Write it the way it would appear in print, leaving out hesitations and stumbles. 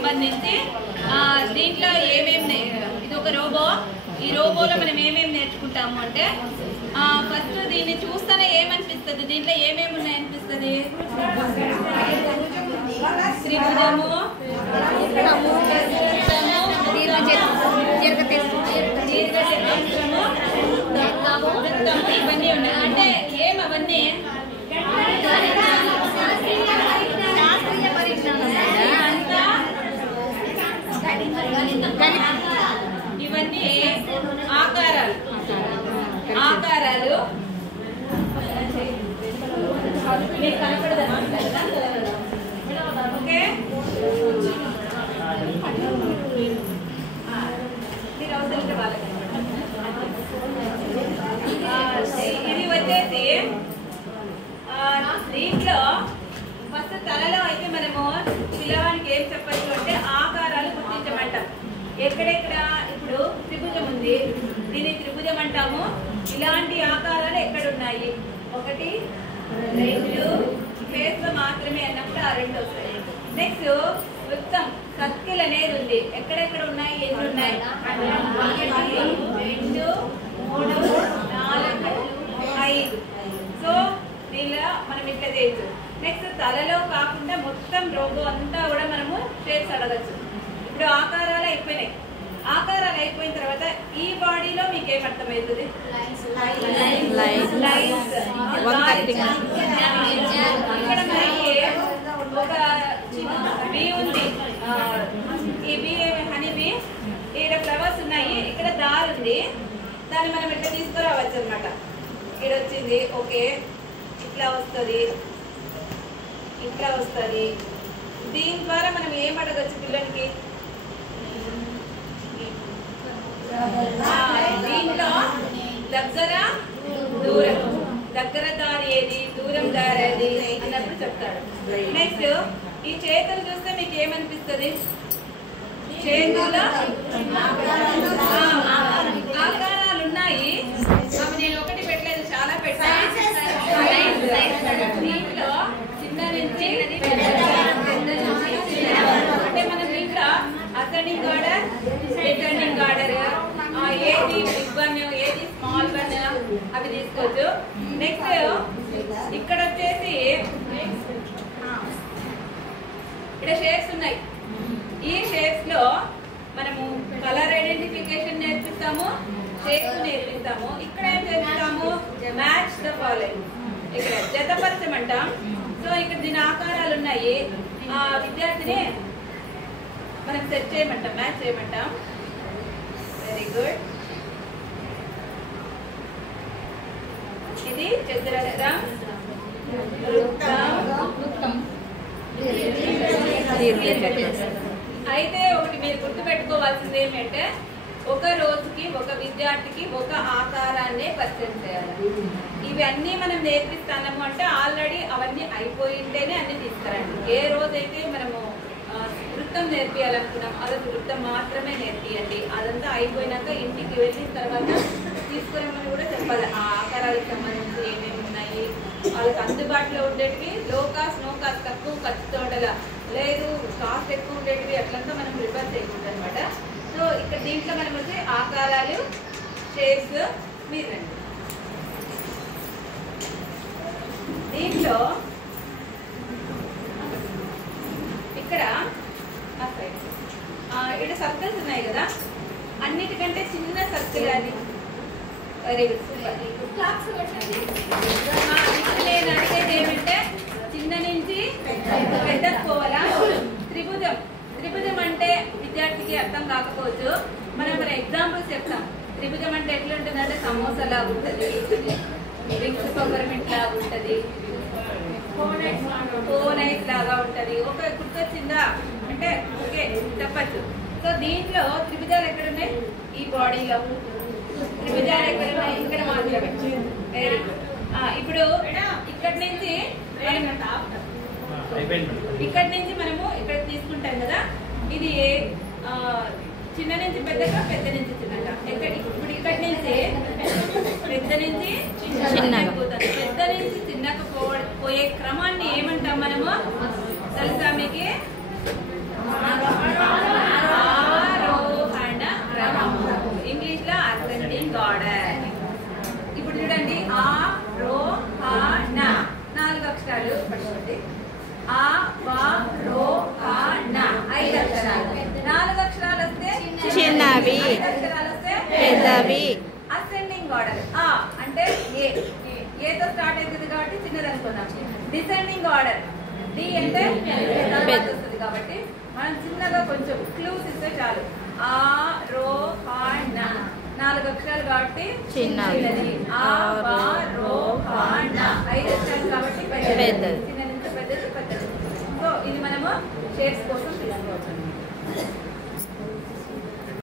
సంబంధించి దీంట్లో ఏమేమి, ఇది ఒక రోబో. ఈ రోబోలో మనం ఏమేమి నేర్చుకుంటాము అంటే ఫస్ట్ దీన్ని చూస్తేనే ఏమనిపిస్తుంది, దీంట్లో ఏమేమి ఉన్నాయనిపిస్తుంది? త్రిభుజము, ఇవన్నీ ఉన్నాయి. అంటే ఏమవన్నీ ఇవన్నీ ఆకారాలు. ఆకారాలు మీకు కనపడదా? ఓకే, మీరు అవసరం వాళ్ళకి ఇది వచ్చేసి దీంట్లో ఫస్ట్ తలలో అయితే మనము పిల్లవానికి ఏం చెప్పచ్చు అంటే ఆకారాలు గుర్తించమంటాం. ఎక్కడెక్కడ ఇప్పుడు త్రిభుజం ఉంది, దీన్ని త్రిభుజం అంటాము. ఇలాంటి ఆకారాలు ఎక్కడ ఉన్నాయి? 1 2 ఫేస్ లో మాత్రమే అన్నప్పుడు ఆ 2 వస్తాయి. నెక్స్ట్ వృత్తం, సర్కిల్ అనేది ఉంది. ఎక్కడెక్కడ ఉన్నాయి? ఎన్ని ఉన్నాయి? 1 2 3 4 5. సో దీనిలో మనం ఇట్లా చేయొచ్చు. నెక్స్ట్ తలలో కాకుండా మొత్తం రోబో అంతా కూడా మనము షేప్స్ అడగచ్చు. ఇప్పుడు ఆకారాలు అయిపోయినాయి. ఆకారాలు అయిపోయిన తర్వాత ఈ బాడీలో మీకు ఏం అర్థమవుతుంది? ఇక్కడ మనకి ఒక బీ ఉంది. ఈ బీ హనీ బీ, ఇక్కడ ఫ్లవర్స్ ఉన్నాయి, ఇక్కడ దారి ఉంది. దాన్ని మనం ఇట్లా తీసుకురావచ్చు అనమాట. ఇక్కడ వచ్చింది, ఓకే, ఇట్లా వస్తుంది, ఇట్లా వస్తుంది. దీని ద్వారా మనం ఏం అడగచ్చు పిల్లలకి? దీంట్లో దగ్గర దూరం, దగ్గర దారి ఏది, దూరం దారి ఏది అన్నప్పుడు చెప్తాడు. నెక్స్ట్ ఈ చేతులు చూస్తే మీకు ఏమనిపిస్తుంది? చేతుల్లో ఆకారాలు ఉన్నాయి. అవి నేను ఒకటి పెట్టలేదు, చాలా పెట్టాను. దీంట్లో చిన్న నుంచి అంటే మనం దీంట్లో అసెండింగ్ ఆర్డర్, డిసెండింగ్ ఆర్డర్, ఏది బిగ్ వన్ ఏది స్మాల్ వన్ అవి తీసుకోవచ్చు. నెక్స్ట్ ఇక్కడ వచ్చేసి ఇక్కడ షేప్స్ ఉన్నాయి. ఈ షేప్స్ లో మనము కలర్ ఐడెంటిఫికేషన్ నేర్పిస్తాము, షేప్స్ నేర్పిస్తాము. ఇక్కడ ఏం నేర్పిస్తాము? మ్యాచ్ ద ఫాలోయింగ్, ఇక్కడ జతపరచమంటాం. సో ఇక్కడ దీని ఆకారాలు ఉన్నాయి. ఆ విద్యార్థిని మనం సెట్ చేయమంటాం, మ్యాచ్ చేయమంటాం. Very good. ఇది చతురస్రం, వృత్తం. అయితే ఒకటి మీరు గుర్తుపెట్టుకోవాల్సింది ఏమంటే ఒక రోజుకి ఒక విద్యార్థికి ఒక ఆకారాన్నే పరిచయం చేయాలి. ఇవన్నీ మనం నేర్పిస్తాము అంటే ఆల్రెడీ అవన్నీ అయిపోయింటేనే అన్ని తీసుకురండి. ఏ రోజైతే మనము వృత్తం నేర్పియాలనుకున్నాం అదొక వృత్తం మాత్రమే నేర్పియండి. అదంతా అయిపోయినాక ఇంటికి వెళ్ళిన తర్వాత తీసుకురమ్మని కూడా చెప్పాలి. ఆ ఆకారాలకు సంబంధించి ఏమేమి ఉన్నాయి, వాళ్ళకి అందుబాటులో ఉండేటివి, లో కాస్ట్ నో కాస్ట్, తక్కువ ఖర్చుతో ఉండగా లేదు కాస్ట్ ఎక్కువ ఉండేటివి అట్లంతా మనం ప్రిపేర్ చేయకూడదు అనమాట. సో ఇక్కడ దీంట్లో మనం వచ్చి ఆకారాలు, షేప్స్ మీరు రండి. దీంట్లో ఇక్కడ ఇక్కడ సర్కిల్స్ ఉన్నాయి కదా, అన్నిటికంటే చిన్న సర్కిల్ అది. వెరీ గుడ్, నేను అడిగేది ఏమంటే చిన్న నుంచి పెద్దకు పోవాలా? త్రిభుజం, త్రిభుజం అంటే విద్యార్థికి అర్థం కాకపోవచ్చు. మనం మన ఎగ్జాంపుల్స్ చెప్తాం. త్రిభుజం అంటే ఎట్లా ఉంటుంది అంటే సమోసా లాగా ఉంటుంది, వింగ్స్ పవర్మెంట్ లాగా ఉంటుంది, కోనైట్ లాగా ఉంటుంది. ఒక గుర్తొచ్చిందా అంటే ఓకే చెప్పచ్చు. సో దీంట్లో త్రిభుజాలు ఎక్కడున్నాయి? ఈ బాడీలో త్రిభుజాలు ఎక్కడున్నాయి? ఇక్కడ మాత్రమే. Very good. ఇప్పుడు ఇక్కడి నుంచి మనము ఇక్కడ తీసుకుంటాం కదా, ఇది చిన్న నుంచి పెద్దగా, పెద్ద నుంచి చిన్నగా. ఇప్పుడు ఇక్కడి నుంచి పెద్ద నుంచి చిన్నగా పోతాను. పెద్ద నుంచి చిన్నగా పోయే క్రమాన్ని ఏమంటాం మనము? తెలుసా మీకు? ఒకటి ఆ వా రో హా నా 5 అక్షరాలు. 4 అక్షరాలు వస్తే చిన్నవి, 5 అక్షరాలు వస్తే పెద్దవి. Ascending order. ఆ అంటే ఏ, ఏతో స్టార్ట్ అవుతుంది కాబట్టి చిన్నది అనుకున్నాం. డిసెండింగ్ ఆర్డర్ డి అంటే తర్వాత వస్తుంది కాబట్టి మనం చిన్నగా కొంచెం క్లూస్ ఇస్తే చాలు. ఆ రో హా నా 4 అక్షరాలు కాబట్టి చిన్నది. ఆ వా రో హా నా 5 అక్షరాలు కాబట్టి పెద్దది. చిన్న నుంచి పెద్దది పెద్దది. సో ఇది మనము షేప్స్ కోసం